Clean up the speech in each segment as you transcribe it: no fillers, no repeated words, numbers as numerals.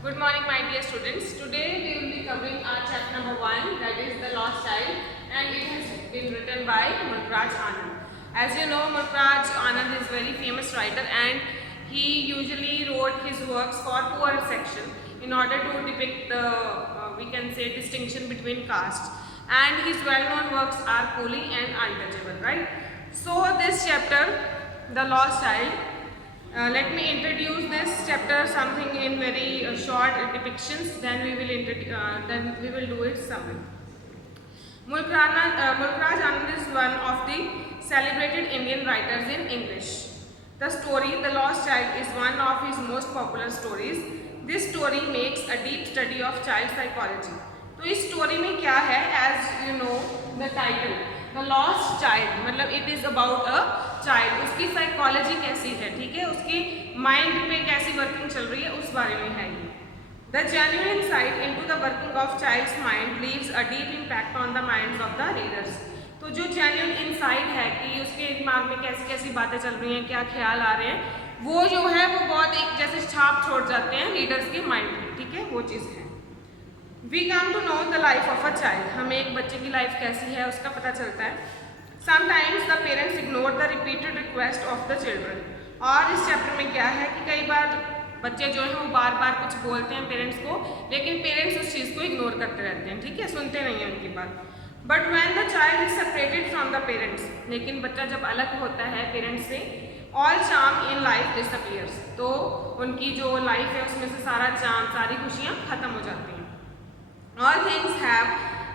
Good morning, my dear students. Today we will be covering our chapter number 1, that is The Lost Child, and it has been written by Mulkraj Anand. As you know, Mulkraj Anand is a very famous writer, and he usually wrote his works for poorer section in order to depict the, we can say, distinction between castes. And his well-known works are Coolie and Untouchable, right? So this chapter, The Lost Child, let me introduce this chapter something in very short depictions. Then we will do it summary. Mulkraj Anand is one of the celebrated Indian writers in English. The story The Lost Child is one of his most popular stories. This story makes a deep study of child psychology. तो इस स्टोरी में क्या है, as you know the title, The Lost Child, मतलब it is about a child. उसकी psychology कैसी है, ठीक है, उसकी माइंड पे कैसी वर्किंग चल रही है, उस बारे में है ये. The genuine insight into the working of child's mind leaves a deep impact on the minds of the readers. तो जो जेन्युइन इंसाइट है कि उसके दिमाग में कैसी कैसी बातें चल रही हैं, क्या ख्याल आ रहे हैं, वो जो है वो बहुत एक जैसे छाप छोड़ जाते हैं रीडर्स के माइंड में, ठीक है, वो चीज़ है. We come to know the life of a child. हमें एक बच्चे की लाइफ कैसी है उसका पता चलता है. Sometimes the parents ignore the repeated request of the children. और इस चैप्टर में क्या है कि कई बार बच्चे जो हैं वो बार बार कुछ बोलते हैं पेरेंट्स को, लेकिन पेरेंट्स उस चीज़ को इग्नोर करते रहते हैं, ठीक है, सुनते नहीं हैं उनकी बात. But when the child is separated from the parents, लेकिन बच्चा जब अलग होता है पेरेंट्स से, all charm in life disappears, तो उनकी जो लाइफ है उसमें से सारा चार्म, सारी खुशियाँ खत्म हो जाती हैं. All things have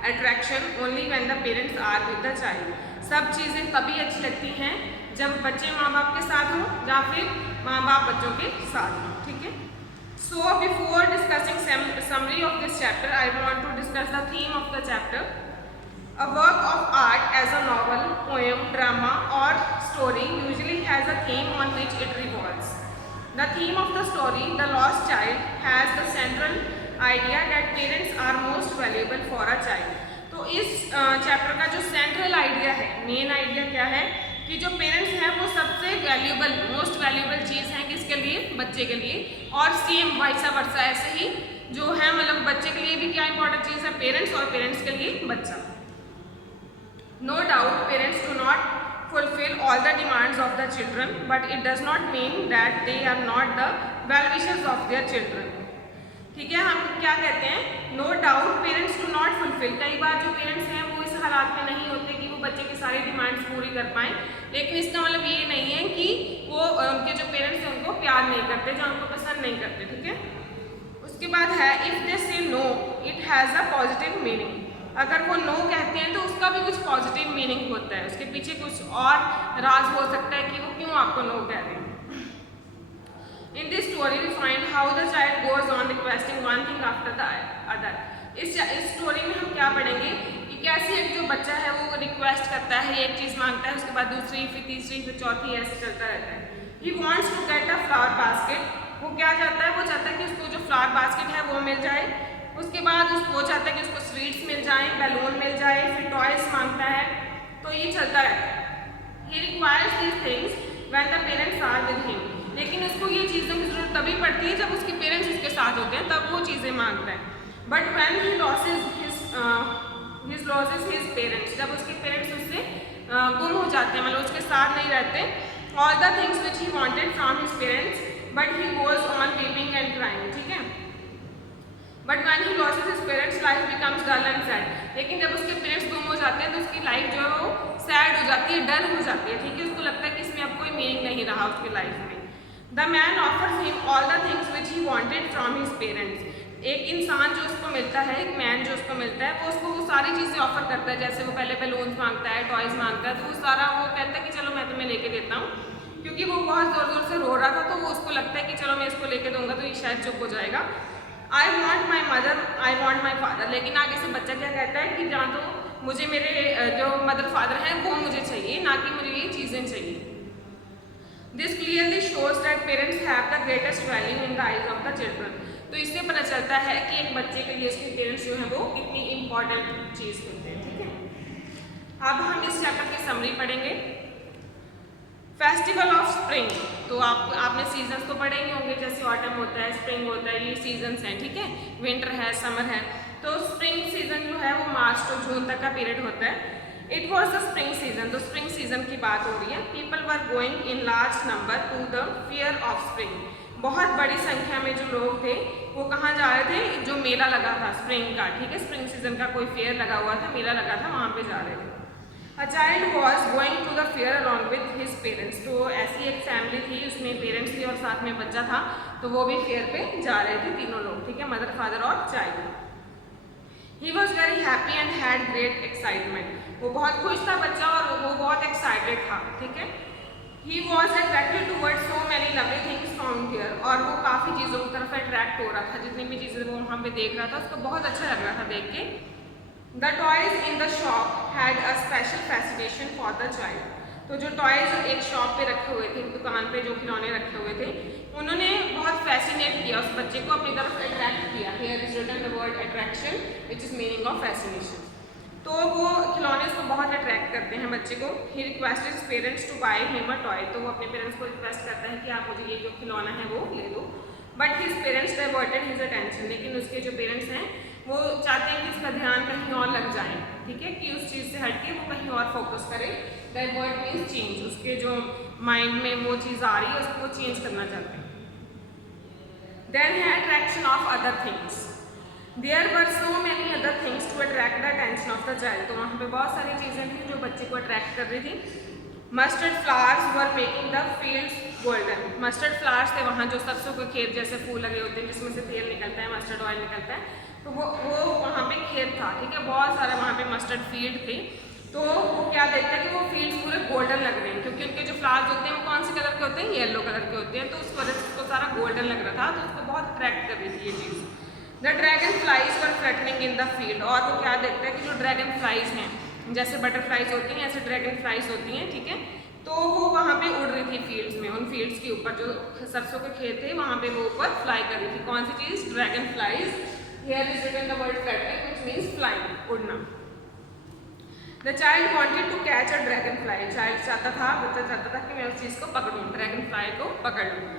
attraction only when the parents are with the child. सब चीज़ें तभी अच्छी लगती हैं जब बच्चे माँ बाप के साथ हों या फिर माँ बाप बच्चों के साथ हों, ठीक है. So before discussing summary of this chapter, I want to discuss the theme of the chapter. A work of art as a novel, poem, drama or story usually has a theme on which it revolves. The theme of the story, The Lost Child, has the central idea that parents are most valuable for a child. तो इस chapter का जो central idea है, main idea क्या है कि जो parents हैं वो सबसे वैल्यूबल, मोस्ट वैल्यूबल चीज़ है किसके लिए, बच्चे के लिए. और सेम वाइसा वर्सा ऐसे ही जो है, मतलब बच्चे के लिए भी क्या इंपॉर्टेंट चीज़ है, पेरेंट्स, और पेरेंट्स के लिए बच्चा. No doubt parents do not fulfill all the demands of the children, but it does not mean that they are not the well-wishers of their children. ठीक है, हम क्या कहते हैं, no doubt parents do not fulfil. कई बार जो parents हैं वो इस हालात में नहीं होते कि वो बच्चे की सारी डिमांड्स पूरी कर पाएँ, लेकिन इसका मतलब ये नहीं है कि वो उनके जो पेरेंट्स हैं उनको प्यार नहीं करते, जो उनको पसंद नहीं करते, ठीक है. उसके बाद है, if they say no it has a positive meaning. अगर वो नो कहते हैं तो उसका भी कुछ पॉजिटिव मीनिंग होता है, उसके पीछे कुछ और राज हो सकता है कि वो क्यों आपको नो कह रहे हैं. In this story we find how the child goes on requesting one thing after the other. इस स्टोरी में हम क्या पढ़ेंगे कि कैसे एक जो बच्चा है वो रिक्वेस्ट करता है, एक चीज़ मांगता है, उसके बाद दूसरी, फिर तीसरी, फिर चौथी, ऐसे चलता रहता है. He wants to get a flower basket. वो क्या चाहता है, वो चाहता है कि उसको जो फ्लावर बास्केट है वो मिल जाए. उसके बाद उसको चाहता है कि उसको स्वीट्स मिल जाएं, बैलून मिल जाए, फिर टॉयज मांगता है, तो ये चलता रहता है. He requires these things when the parents are with him. लेकिन उसको ये चीज़ों की ज़रूरत तभी पड़ती है जब उसके पेरेंट्स उसके साथ होते हैं, तब वो चीज़ें मांगता है. But when he loses his parents, जब उसके पेरेंट्स उससे गुम हो जाते हैं, मतलब उसके साथ नहीं रहते, all the things which he wanted from his parents, but he goes on weeping and crying, ठीक है. But when he loses his parents life becomes dull and sad. लेकिन जब उसके पेरेंट्स गुम हो जाते हैं तो उसकी लाइफ जो है वो सैड हो जाती है, डल हो जाती है, ठीक है. उसको लगता है कि इसमें अब कोई मीनिंग नहीं रहा उसकी लाइफ में. The man offers him all the things which he wanted from his parents. एक इंसान जो उसको मिलता है, एक मैन जो उसको मिलता है, वो उसको वो सारी चीज़ें ऑफर करता है. जैसे वो पहले बैलून्स मांगता है, टॉयज़ मांगता है, तो वो सारा वो कहता है कि चलो मैं तुम्हें लेके देता हूँ, क्योंकि वो बहुत ज़ोर ज़ोर से रो रहा था, तो वो उसको लगता है कि चलो मैं इसको लेके दूंगा तो ये शायद चुप हो जाएगा. I want my mother, I want my father. लेकिन आगे से बच्चा क्या कहता है कि जान तो मुझे मेरे जो मदर फादर हैं वो मुझे चाहिए, ना कि मुझे ये चीज़ें चाहिए. This clearly shows that parents have the greatest value in the eyes of the children. तो इससे पता चलता है कि एक बच्चे के लिए उसके पेरेंट्स जो हैं वो कितनी इंपॉर्टेंट चीज़ होते हैं, ठीक है. अब हम इस चैप्टर की समरी पढ़ेंगे. फेस्टिवल ऑफ स्प्रिंग, तो आपने सीजन्स तो पढ़े ही होंगे, जैसे ऑटम होता है, स्प्रिंग होता है, ये सीजन्स हैं, ठीक है। विंटर है, समर है। तो स्प्रिंग सीजन जो है वो मार्च टू जून तक का पीरियड होता है। It was the spring season, तो स्प्रिंग सीजन की बात हो रही है। People were going in large number two the fair of spring, बहुत बड़ी संख्या में जो लोग थे वो कहाँ जा रहे थे, जो मेला लगा था स्प्रिंग का, ठीक है, स्प्रिंग सीजन का कोई फेयर लगा हुआ था, मेला लगा था, वहाँ पे जा रहे थे। A child was going to the fair along with his parents, तो ऐसी एक फैमिली थी, उसमें पेरेंट्स थे और साथ में बच्चा था, तो वो भी फेयर पे जा रहे थे, तीनों लोग, ठीक है, मदर, फादर और child. He was very happy and had great excitement, वो बहुत खुश था बच्चा और वो बहुत एक्साइटेड था, ठीक है। He was attracted towards so many lovely things found here, और वो काफ़ी चीज़ों की तरफ अट्रैक्ट हो रहा था, जितनी भी चीज़ें वो वहाँ पे देख रहा था उसको बहुत अच्छा लग रहा था देख के। The toys in the shop had a special fascination for the child, तो जो टॉयज एक शॉप पे रखे हुए थे, दुकान पे जो खिलौने रखे हुए थे, उन्होंने बहुत फैसिनेट किया उस बच्चे को, अपनी तरफ अट्रैक्ट किया। Here is written the word attraction, which is meaning of fascination, तो वो खिलौने उसको बहुत अट्रैक्ट करते हैं बच्चे को। He requested his parents to buy him a toy, तो वो अपने पेरेंट्स को रिक्वेस्ट करता है कि आप मुझे ये जो खिलौना है वो ले दो। But his parents diverted his attention, लेकिन उसके जो पेरेंट्स हैं वो चाहते हैं कि उसका ध्यान कहीं और लग जाए, ठीक है, कि उस चीज़ से हटके वो कहीं और फोकस करे। डाइवर्ट मीन्स चेंज, उसके जो माइंड में वो चीज़ आ रही है उसको चेंज करना चाहते हैं। देन है attraction of other things, there were so many other things to attract the attention of the child, तो वहाँ पे बहुत सारी चीज़ें थी जो बच्चे को अट्रैक्ट कर रही थी। Mustard flowers were making the fields golden, mustard flowers थे वहाँ, जो सरसों के खेत जैसे फूल लगे होते हैं जिसमें से तेल निकलता है, मस्टर्ड ऑयल निकलता है, तो वो वहाँ पे खेत था, ठीक है, बहुत सारा वहाँ पे मस्टर्ड फील्ड थे। तो वो क्या देखते हैं कि वो फील्ड्स पूरे गोल्डन लग रहे हैं, क्योंकि उनके जो फ्लावर्स होते हैं वो कौन से कलर के होते हैं, येलो कलर के होते हैं, तो उस वजह से उसको सारा गोल्डन लग रहा था, तो उसको बहुत अट्रैक्ट कर रही थी ये चीज़। The dragon flies were fluttering in the field, और वो क्या देखते हैं कि जो ड्रैगन फ्लाइज हैं, जैसे बटरफ्लाइज होती हैं ऐसे ड्रैगन फ्लाइज होती हैं, ठीक है, तो वो वहाँ पे उड़ रही थी फील्ड्स में, उन फील्ड्स के ऊपर जो सरसों के खेत थे वहाँ पे वो ऊपर फ्लाई कर रही थी। कौन सी चीज़, dragon flies. Here is written the word fluttering, which means flying, उड़ना। The child wanted to catch a dragonfly, child चाहता था, बच्चा चाहता था कि मैं उस चीज़ को पकड़ूँ, ड्रैगन फ्लाई को पकड़ लूँ।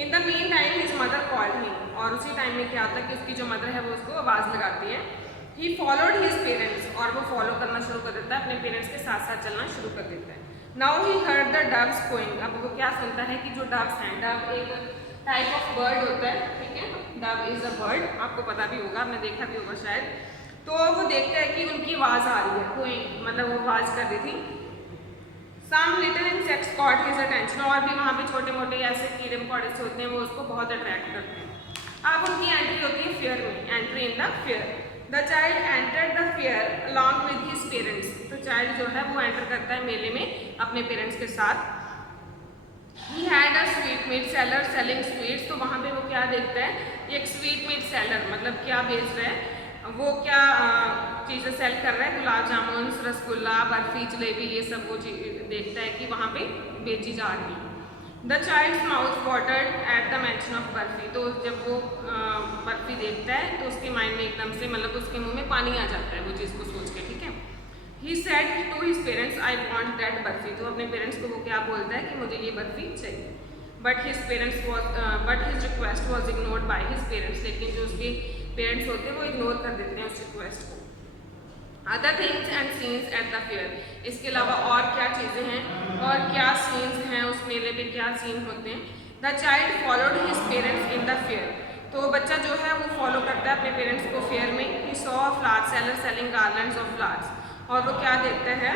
In the meantime his mother called him, और उसी टाइम में क्या होता है कि उसकी जो मदर है वो उसको आवाज़ लगाती है। He followed his parents, और वो फॉलो करना शुरू कर देता है, अपने पेरेंट्स के साथ साथ चलना शुरू कर देता है। Now he heard the doves going, अब वो क्या सुनता है कि जो doves हैं, dove एक टाइप ऑफ बर्ड होता है, ठीक है, डव इज अ बर्ड, आपको पता भी होगा, आपने देखा भी होगा शायद। तो वो देखता है कि उनकी आवाज़ आ रही है, कोई मतलब वो आवाज़ कर रही थी। Some little insects caught his attention, और भी वहाँ पे छोटे मोटे ऐसे कीड़े मकोड़े से होते हैं, वो उसको बहुत अट्रैक्ट करते हैं। अब उनकी एंट्री होती है फेयर में, entry in the fair. The child entered the fair along with his parents, तो चाइल्ड जो है वो एंटर करता है मेले में अपने पेरेंट्स के साथ। He had a sweet meat seller selling sweets, तो वहाँ पे वो क्या देखता है, एक स्वीट मीट सेलर, मतलब क्या बेच रहा है, वो क्या चीज़ें सेल कर रहा है, गुलाब जामुन, रसगुल्ला, बर्फी, जलेबी, ये सब वो देखता है कि वहाँ पे बेची जा रही है। The child's mouth watered at the mention of barfi, तो जब वो बर्फी देखता है तो उसके माइंड में एकदम से मतलब उसके मुंह में पानी आ जाता है वो चीज़ को सोच के, ठीक है। He said to his parents, I want that barfi, तो अपने पेरेंट्स को वो क्या बोलता है कि मुझे ये बर्फी चाहिए। But his request was ignored by his parents, लेकिन जो उसके पेरेंट्स होते हैं वो इग्नोर कर देते हैं उस रिक्वेस्ट को। Other things and scenes at the fair, इसके अलावा और क्या चीज़ें हैं और क्या सीन्स हैं उस मेले पे, क्या सीन होते हैं। The child followed his parents in the fair, तो बच्चा जो है वो फॉलो करता है अपने पेरेंट्स को फेयर में। He saw a flower seller selling garlands of flowers, और वो क्या देखता है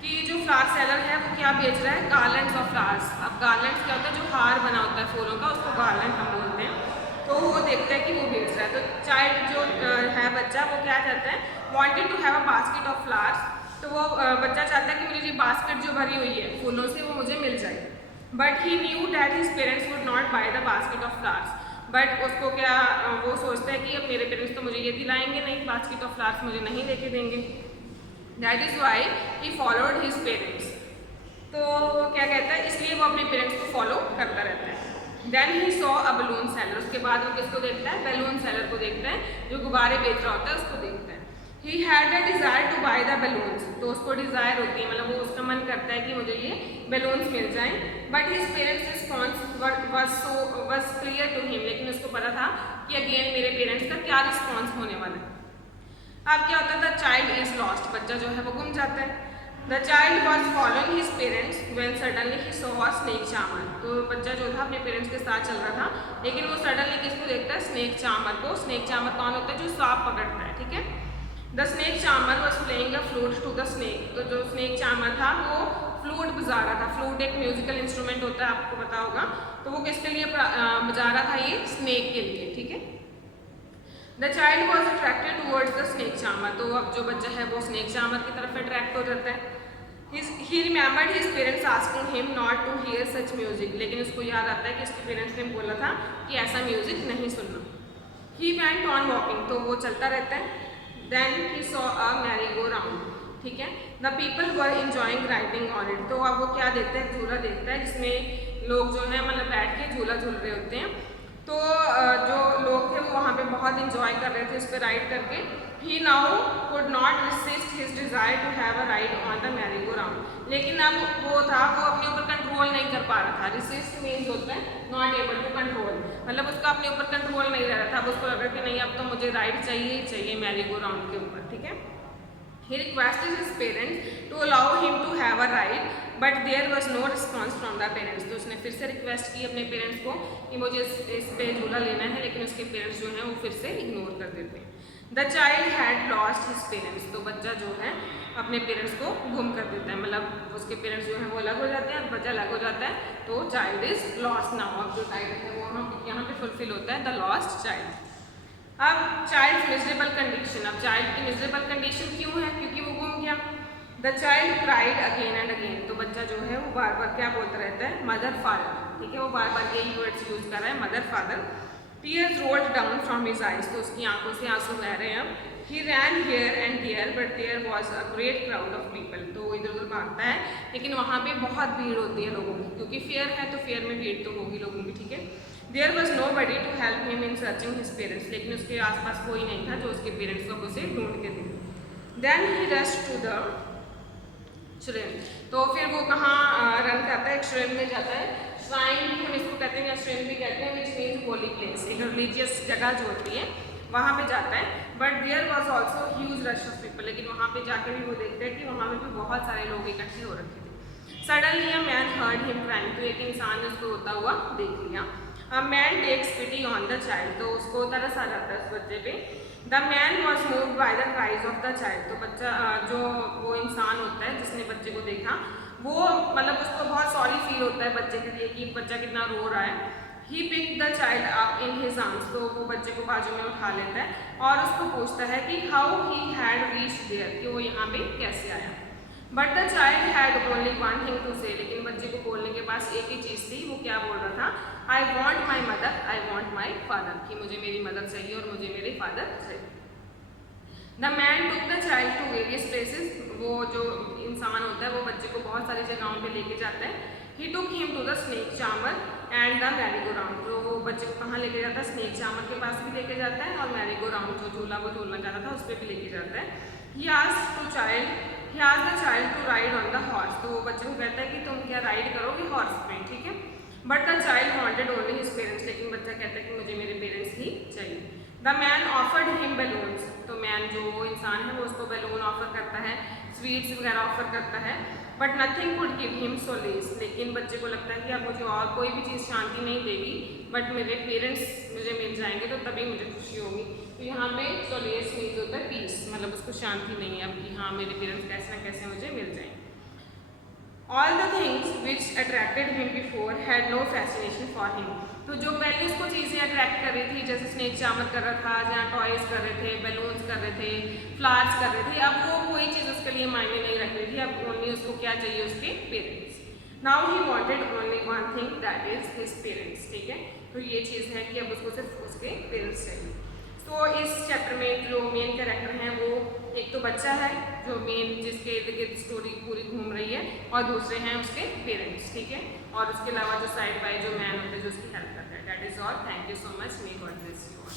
कि जो फ्लावर सेलर है वो क्या बेच रहा है, गार्लैंड्स ऑफ फ्लावर्स। अब गार्लैंड्स क्या होता है, जो हार बना होता है फूलों का, उसको गार्लैंड हम बोलते हैं। तो वो देखता है कि वो बेच रहा है, तो चाइल्ड जो है बच्चा वो क्या चाहता है, wanted to have a basket of flowers, तो वो बच्चा चाहता है कि मेरी ये बास्केट जो भरी हुई है फूलों से वो मुझे मिल जाए। But he new that his parents would not by the basket of flowers, but उसको क्या वो सोचता है कि अब मेरे पेरेंट्स तो मुझे ये दिलाएंगे नहीं, बास्केट ऑफ फ्लावर्स मुझे नहीं लेके देंगे। That is why he followed his parents, तो वो क्या कहता है, इसलिए वो अपने पेरेंट्स को फॉलो करता रहता है। Then he saw a balloon seller, उसके बाद वो किसको देखता है, बैलून सेलर को देखता है, जो गुब्बारे बेच रहा होता है उसको देखता है। He had a desire to buy the balloons, तो उसको डिज़ायर होती है, मतलब वो उसका मन करता है कि मुझे ये बैलून्स मिल जाएं। But his parents response was clear to him, लेकिन उसको पता था कि अगेन मेरे पेरेंट्स का क्या रिस्पॉन्स होने वाला है। अब क्या होता है, द चाइल्ड इज लॉस्ट, बच्चा जो है वो गुम जाता है। The child was following his parents when suddenly he saw a snake charmer, तो बच्चा जो था अपने पेरेंट्स के साथ चल रहा था, लेकिन वो सडनली किसको देखता है, स्नेक चार्मर को। स्नेक चार्मर कौन होता है, जो सांप पकड़ता है, ठीक है। The snake charmer was playing a flute to the snake, तो जो स्नेक चार्मर था वो फ्लूट बजा रहा था। फ्लूट एक म्यूजिकल इंस्ट्रूमेंट होता है, आपको पता होगा, तो वो किसके लिए बजा रहा था, ये स्नेक के लिए, ठीक है। The child was attracted towards the snake charmer, तो अब जो बच्चा है वो स्नेक चार्मर की तरफ अट्रैक्ट हो जाता है। He remembered his parents asking him not to hear such music, लेकिन उसको याद आता है कि उसके पेरेंट्स ने बोला था कि ऐसा म्यूजिक नहीं सुनना। ही वेंट ऑन वॉकिंग, तो वो चलता रहता है। Then he saw a merry go round, ठीक है। The people were enjoying riding on it, तो अब वो क्या देखता है, झूला देखता है जिसमें लोग जो है मतलब बैठ के झूला झूल रहे होते हैं। तो जो लोग थे वो वहाँ पे बहुत इंजॉय कर रहे थे उस पर राइड करके। He now could not resist his desire to have a ride on the merry go round, लेकिन अब वो था, वो अपने ऊपर कंट्रोल नहीं कर पा रहा था। रिसिस्ट मीन्स होता है नॉट एबल टू कंट्रोल, मतलब उसका अपने ऊपर कंट्रोल नहीं रह रहा था। अब उसको लग रहा कि नहीं, अब तो मुझे राइड चाहिए ही चाहिए मैरी गो राउंड के ऊपर, ठीक है। He requested his parents to allow him to have a ride, but there was no response from the parents. तो उसने फिर से रिक्वेस्ट की अपने पेरेंट्स को कि मुझे इस पे झूला लेना है, लेकिन उसके पेरेंट्स जो हैं वो फिर से इग्नोर कर देते हैं। The child had lost his parents, तो बच्चा जो है अपने पेरेंट्स को गुम कर देता है, मतलब उसके पेरेंट्स जो हैं वो अलग हो जाते हैं, बच्चा अलग हो जाता है, तो चाइल्ड इज लॉस्ट नाउ। अब जो टाइटल है वो यहाँ पे फुलफिल होता है, द लॉस्ट चाइल्ड। अब चाइल्ड मिजरेबल कंडीशन, अब चाइल्ड की मिजरेबल कंडीशन क्यों है, क्योंकि वो गुम गया। The child cried again and again, तो बच्चा जो है वो बार बार क्या बोलता रहता है, मदर फादर, ठीक है। वो बार बार यही वर्ड्स यूज कर रहा है, mother father. Tears rolled down from his eyes, तो उसकी आंखों से आंसू बह रहे हैं। He ran here and there but there was a great crowd of people, तो इधर उधर भागता है, लेकिन वहाँ पे बहुत भीड़ होती है लोगों की, क्योंकि फेयर है तो फेयर में भीड़ तो होगी लोगों की, ठीक है। There was nobody to help him in searching his parents, लेकिन उसके आसपास कोई नहीं था जो उसके पेरेंट्स को उसे ढूंढ के दे। Then he rushed to the shrine, तो फिर वो कहाँ रन करता है, एक श्रेन में जाता है। श्राइन भी हम इसको कहते हैं या श्रेन भी कहते हैं, विच मीन्स होली प्लेस, एक रिलीजियस जगह जो होती है वहाँ पे जाता है। But there was also huge rush of people, लेकिन वहाँ पे जाकर भी वो देखते हैं कि वहाँ पे भी बहुत सारे लोग इकट्ठे हो रखे थे। Suddenly a man heard him crying, तो एक इंसान ने उसको होता हुआ देख लिया। A man takes pity on the child, तो उसको तरस आ जाता है उस बच्चे पे। The man was moved by the cries of the child, तो बच्चा जो वो इंसान होता है जिसने बच्चे को देखा, वो मतलब उसको बहुत सॉरी फील होता है बच्चे के लिए कि बच्चा कितना रो रहा है। He pick the child up in his arms, तो वो बच्चे को बाजू में उठा लेता है और उसको पूछता है कि how he had reached there, कि वो यहाँ पे कैसे आया। But the child had only one thing to say, लेकिन बच्चे को बोलने के पास एक ही चीज़ थी। वो क्या बोल रहा था, I want my mother, I want my father, कि मुझे मेरी मदर चाहिए और मुझे मेरे फादर चाहिए। The man took the child to various places, वो जो इंसान होता है वो बच्चे को बहुत सारी जगहों पे लेके जाता है। He took him to the snake charmer and the merry go round, तो वो बच्चे को कहाँ लेके जाता है, स्नेक चार्मर के पास भी लेके जाता है और मैरी गो राउंड जो झूला वो झूलना चाहता था उस पर भी लेके जाता है। He asked the child to ride on the horse, तो वो बच्चे को कहता है कि तुम क्या राइड करोगे हॉर्स पे, ठीक है। But the child wanted only his parents, लेकिन बच्चा कहता है कि मुझे मेरे पेरेंट्स ही चाहिए। The man offered him balloons, तो मैन जो इंसान है वो उसको बैलून ऑफर करता है, स्वीट्स वगैरह ऑफर करता है। But nothing could give him solace, लेकिन बच्चे को लगता है कि अब मुझे और कोई भी चीज़ शांति नहीं देगी, बट मेरे पेरेंट्स मुझे मिल जाएंगे तो तभी मुझे खुशी होगी। तो यहाँ पे सोलेस मीन्स होता है पीस, मतलब उसको शांति नहीं है अब कि हाँ मेरे पेरेंट्स कैसे ना कैसे मुझे मिल जाएंगे। All the things which attracted him before had no fascination for him, तो जो पहले उसको चीज़ें अट्रैक्ट कर रही थी, जैसे स्नेक चार्मर कर रहा था, जहाँ टॉयज़ कर रहे थे, बैलून्स कर रहे थे, फ्लावर्स कर रहे थे, अब वो कोई चीज़ उसके लिए मायने नहीं रख रही थी। अब ओनली उसको क्या चाहिए, उसके parents. Now he wanted only one thing, that is his parents, ठीक है। तो ये चीज़ है कि अब उसको सिर्फ उसके पेरेंट्स चाहिए। तो इस चैप्टर में जो मेन कैरेक्टर हैं वो एक तो बच्चा है जो मेन जिसके इर्द गिर्द स्टोरी पूरी घूम रही है, और दूसरे हैं उसके पेरेंट्स, ठीक है। और उसके अलावा जो साइड बाय जो मैन होते हैं जो उसकी हेल्प करता है। That is all, thank you so much, may God bless you all.